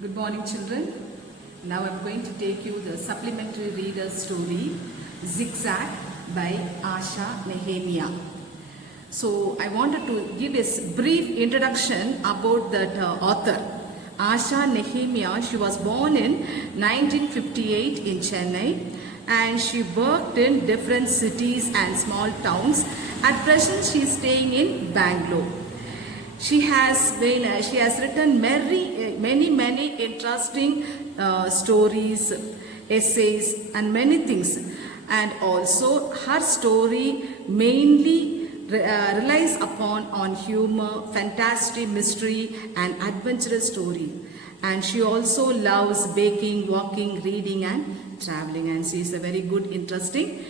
Good morning, children. Now I'm going to take you the supplementary reader story Zigzag by Asha Nehemiah. So I wanted to give a brief introduction about that author. Asha Nehemiah, she was born in 1958 in Chennai and she worked in different cities and small towns. At present she is staying in Bangalore. She has written many interesting stories, essays, and many things. And also, her story mainly relies on humor, fantasy, mystery, and adventurous story. And she also loves baking, walking, reading, and traveling. And she is a very good, interesting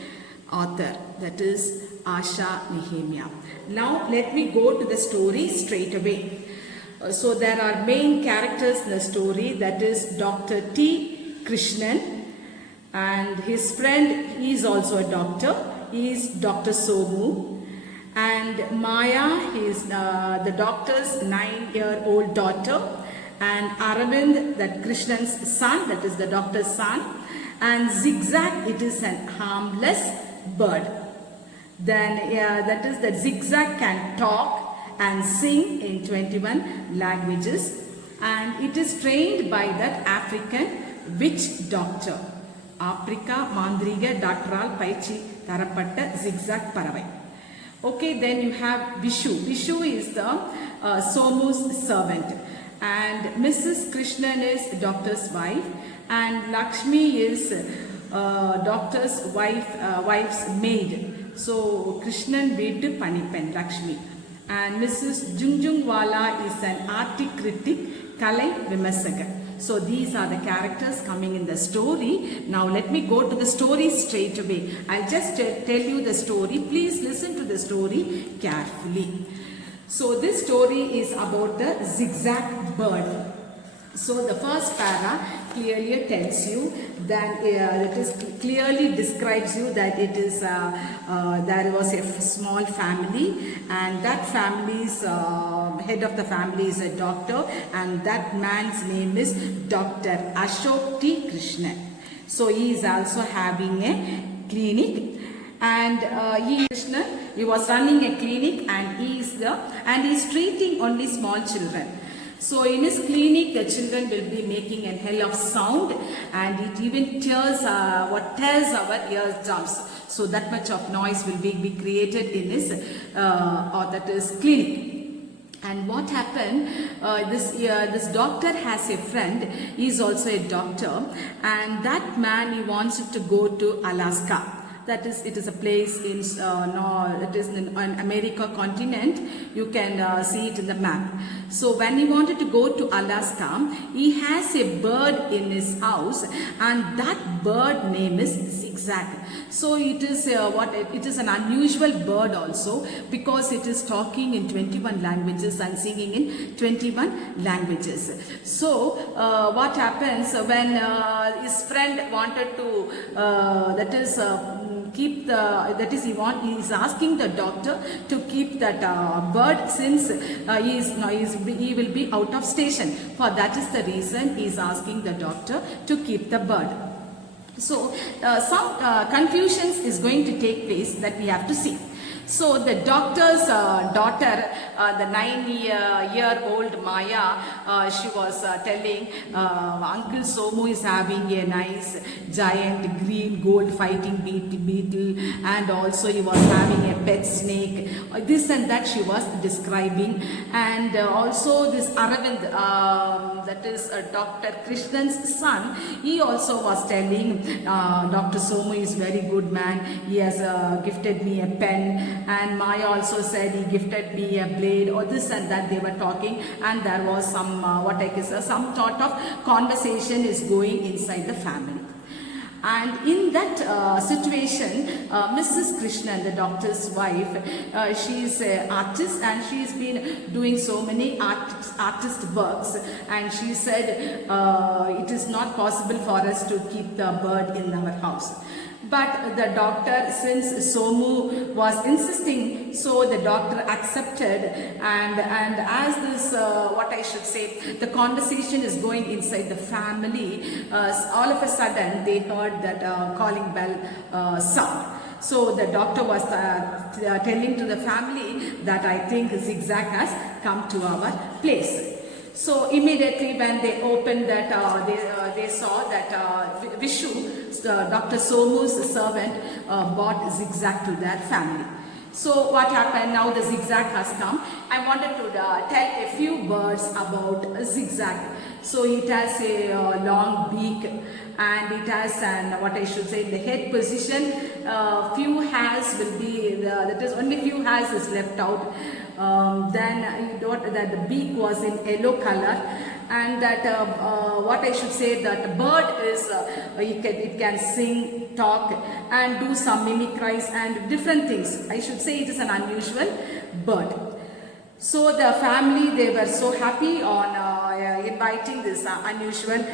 author. That is Asha Nehemiah. Now let me go to the story straight away. So there are main characters in the story, that is Dr. T. Krishnan and his friend, he is also a doctor, he is Dr. Somu, and Maya is the doctor's 9-year-old daughter, and Aravind, that Krishnan's son, that is the doctor's son, and Zigzag, it is an harmless bird. Then that Zigzag can talk and sing in 21 languages, and it is trained by that African witch doctor. Africa Mandriga Doctoral Paichi Tarapatta Zigzag Paravai. Okay, then you have Vishu. Vishu is the Somu's servant, and Mrs. Krishnan is doctor's wife, and Lakshmi is doctor's wife's maid. So Krishnan Vedu Panipen Lakshmi, and Mrs. Jungjungwala is an artistic critic, Kalai Vimasaka. So these are the characters coming in the story. Now let me go to the story straight away. I'll just tell you the story. Please listen to the story carefully. So this story is about the zigzag bird. So the first para clearly tells you that clearly describes you that it is there was a small family, and that family's head of the family is a doctor, and that man's name is Dr. Ashok T. Krishnan. So he is also having a clinic, and he was running a clinic, and he is treating only small children. So in his clinic, the children will be making a hell of sound, and it even tears our eardrums. So that much of noise will be created in his clinic. And what happened, this doctor has a friend, he is also a doctor, and that man, he wants to go to Alaska. That is, it is a place in it is in America continent. You can see it in the map. So when he wanted to go to Alaska, he has a bird in his house, and that bird name is Zigzag. So it is it is an unusual bird also, because it is talking in 21 languages and singing in 21 languages. So what happens when his friend wanted to he is asking the doctor to keep that bird, since he will be out of station. For that is the reason he is asking the doctor to keep the bird. So some confusions is going to take place that we have to see. So the doctor's daughter, the 9-year-old Maya, she was telling Uncle Somu is having a nice giant green gold fighting beetle, and also he was having a pet snake. This and that she was describing, and also this Aravind, that is Dr. Krishnan's son, he also was telling Dr. Somu is very good man. He has gifted me a pen. And Maya also said he gifted me a blade, or this and that they were talking, and there was some some sort of conversation is going inside the family. And in that situation, Mrs. Krishnan, the doctor's wife, she is an artist, and she has been doing so many artist works, and she said it is not possible for us to keep the bird in our house. But the doctor, since Somu was insisting, so the doctor accepted, and as this, what I should say, the conversation is going inside the family, all of a sudden they heard that calling bell sound. So the doctor was telling to the family that I think Zigzag has come to our place. So immediately when they opened that, they saw that Vishu, Dr. Somu's servant, brought Zigzag to their family. So what happened now? The Zigzag has come. I wanted to tell a few words about Zigzag. So it has a long beak, and it has an, what I should say, the head position. Few hairs will be that is only few hairs is left out. Then you note that the beak was in yellow color, and that what I should say, that bird is it can sing, talk, and do some mimicries and different things. I should say it is an unusual bird. So the family, they were so happy on inviting this unusual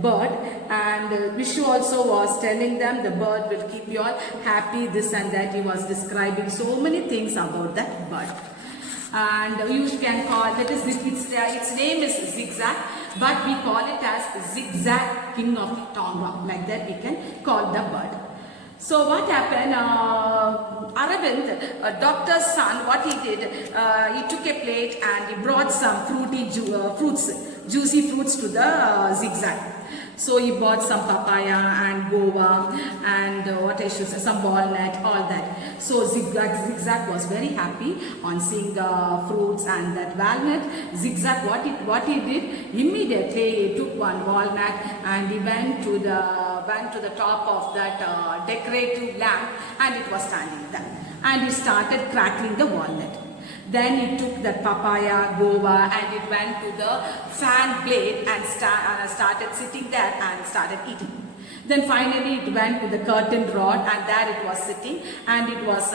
bird, and Vishu also was telling them the bird will keep you all happy, this and that. He was describing so many things about that bird. And you can call it, its name is Zigzag, but we call it as Zigzag King of Tonga. Like that we can call the bird. So what happened, Aravind, doctor's son, what he did, he took a plate and he brought some juicy fruits to the Zigzag. So he bought some papaya and guava and what I should say, some walnut, all that. So Zigzag was very happy on seeing the fruits and that walnut. Zigzag, what he did, immediately he took one walnut and he went to the top of that decorative lamp, and it was standing there. And he started crackling the walnut. Then he took that papaya, guava, and it went to the fan blade and started sitting there and started eating. Then finally it went to the curtain rod, and there it was sitting, and it was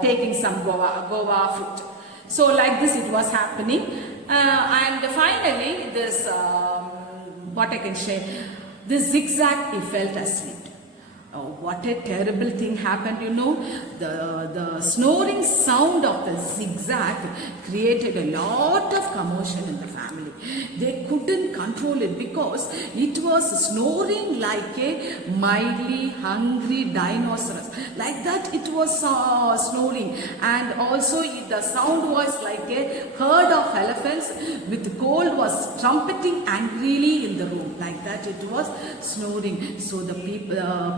taking some guava fruit. So like this it was happening, and finally this, what I can say, this Zigzag, he felt asleep. Oh, what a terrible thing happened, you know. The snoring sound of the Zigzag created a lot of commotion in the family. They couldn't control it because it was snoring like a mildly hungry dinosaur. Like that it was snoring, and also the sound was like a herd of elephants with cold was trumpeting angrily in the room. Like that it was snoring. So the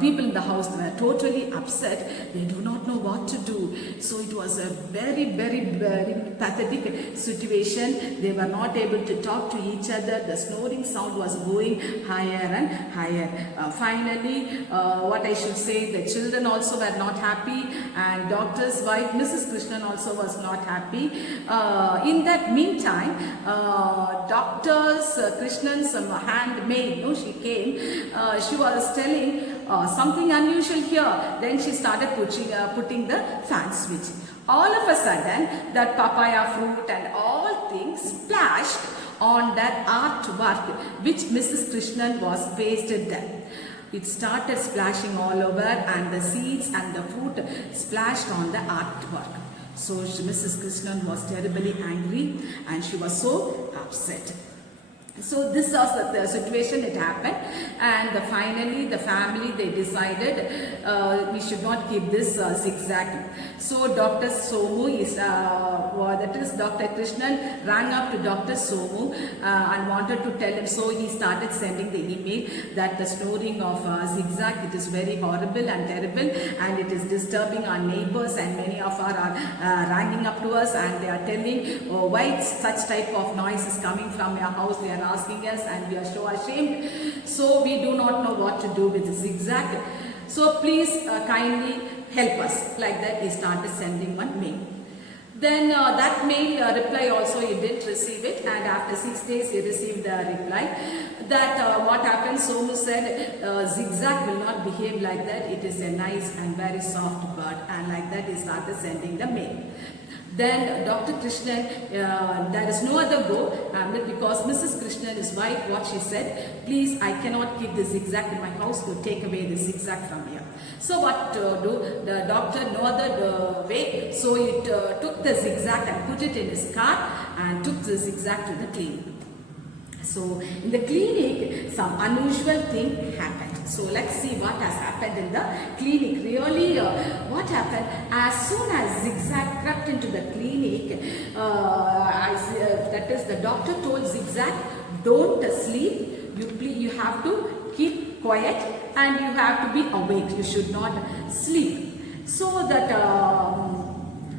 people in the house were totally upset. They do not know what to do. So it was a very, very, very pathetic situation. They were not able to talk to each other. The snoring sound was going higher and higher. Finally, what I should say, the children also were not happy, and doctor's wife, Mrs. Krishnan, also was not happy. In that meantime, Doctor's Krishnan's handmaid, she came. She was telling something unusual here. Then she started putting the fan switch. All of a sudden, that papaya fruit and all things splashed on that artwork which Mrs. Krishnan was pasted there. It started splashing all over, and the seeds and the fruit splashed on the artwork. So Mrs. Krishnan was terribly angry, and she was so upset. So this was the situation. It happened, and finally the family, they decided we should not keep this Zigzag. So Dr. Somu is that is Dr. Krishnan rang up to Dr. Somu and wanted to tell him. So he started sending the email that the snoring of Zigzag, it is very horrible and terrible, and it is disturbing our neighbors, and many of our are ringing up to us, and they are telling why such type of noise is coming from your house. They are asking us, and we are so ashamed. So we do not know what to do with the Zigzag. So please kindly help us. Like that he started sending one mail. Then that mail reply also he didn't receive it, and after 6 days he received the reply that what happened. Somu said Zigzag will not behave like that. It is a nice and very soft bird, and like that he started sending the mail. Then Dr. Krishnan, there is no other go, because Mrs. Krishnan, his wife, what she said, please, I cannot keep the Zigzag in my house, to take away the Zigzag from here. So what do the doctor, no other way, so it took the zigzag and put it in his car and took the zigzag to the clinic. So in the clinic, some unusual thing happened. So let's see what has happened in the clinic. Really, what happened? As soon as Zigzag crept into the clinic, that is, the doctor told Zigzag, don't sleep. You have to keep quiet and you have to be awake. You should not sleep. So that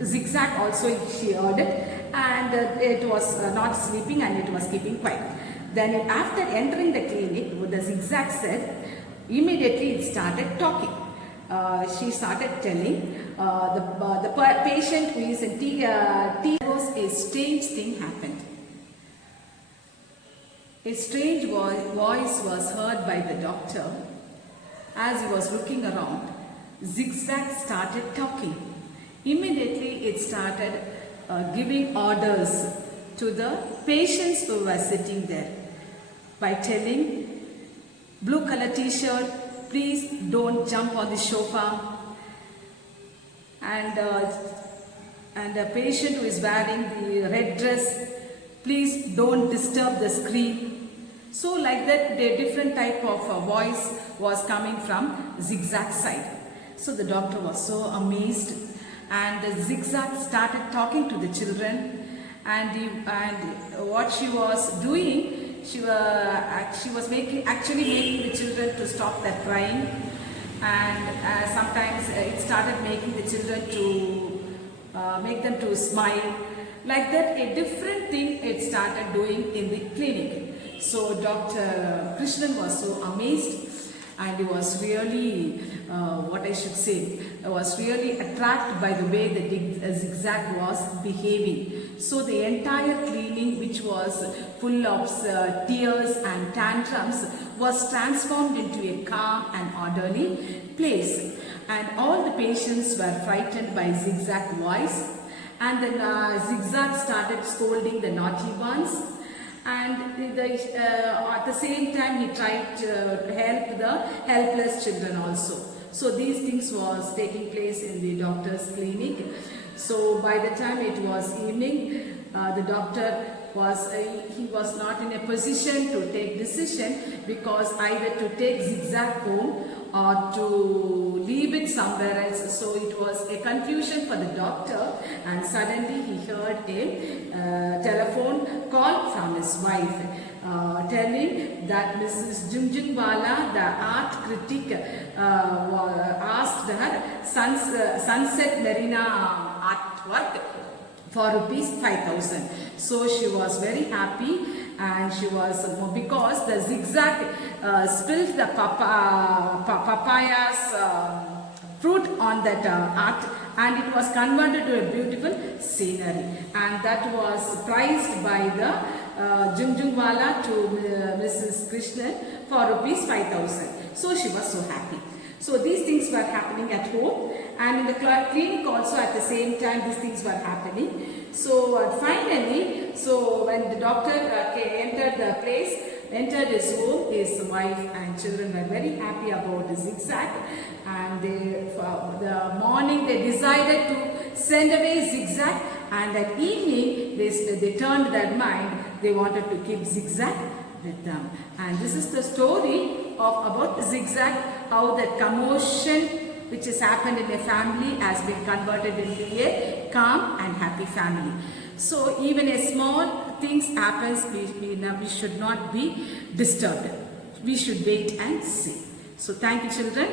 Zigzag also, she heard it, and it was not sleeping and it was keeping quiet. Then after entering the clinic, the Zigzag said, immediately it started talking. She started telling the patient who is in a strange thing happened. A strange voice was heard by the doctor. As he was looking around, Zigzag started talking. Immediately it started giving orders to the patients who were sitting there by telling, blue color t-shirt, please don't jump on the sofa, and the patient who is wearing the red dress, please don't disturb the screen. So like that, the different type of voice was coming from Zigzag's side. So the doctor was so amazed, and the Zigzag started talking to the children, and what she was doing, she was actually making the children to stop their crying, and sometimes it started making the children to make them to smile. Like that, a different thing it started doing in the clinic. So Dr. Krishnan was so amazed, and he was really, what I should say, was really attracted by the way the Zigzag was behaving. So the entire clinic, which was full of tears and tantrums, was transformed into a calm and orderly place. And all the patients were frightened by Zigzag's voice, and then Zigzag started scolding the naughty ones. And at the same time, he tried to help the helpless children also. So these things was taking place in the doctor's clinic. So by the time it was evening, the doctor was not in a position to take decision, because either to take Zigzag home or to leave it somewhere else. So it was a confusion for the doctor, and suddenly he heard a telephone call from his wife, telling that Mrs. Junjunwala, the art critic, asked her Sunset Marina artwork for ₹5,000. So she was very happy, and she was, because the Zigzag spilled the papaya's fruit on that art, and it was converted to a beautiful scenery, and that was priced by the Junjunwala to Mrs. Krishnan for ₹5,000. So she was so happy. So these things were happening at home, and in the clinic also at the same time these things were happening. So finally, so when the doctor entered his home, his wife and children were very happy about the Zigzag, and the morning they decided to send away Zigzag, and that evening they turned their mind, they wanted to keep Zigzag with them. And this is the story about Zigzag, how that commotion which has happened in a family has been converted into a calm and happy family. So even a small things happens, we should not be disturbed. We should wait and see. So thank you, children.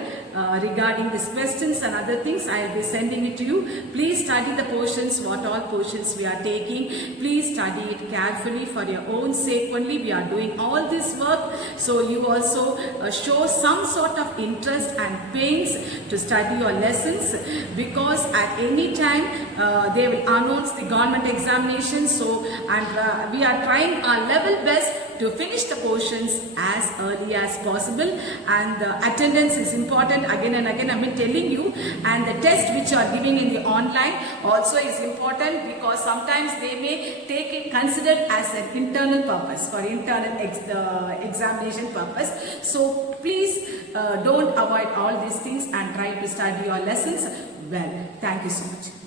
Regarding these questions and other things, I will be sending it to you. Please study the portions, what all portions we are taking. Please study it carefully for your own sake only. We are doing all this work, so you also show some sort of interest and pains to study your lessons, because at any time they will announce the government examination. So and we are trying our level best to finish the portions as early as possible, and the attendance is important. Again and again I have been telling you, and the test which you are giving in the online also is important, because sometimes they may take it considered as an internal purpose, for internal examination purpose. So please don't avoid all these things and try to study your lessons well. Thank you so much.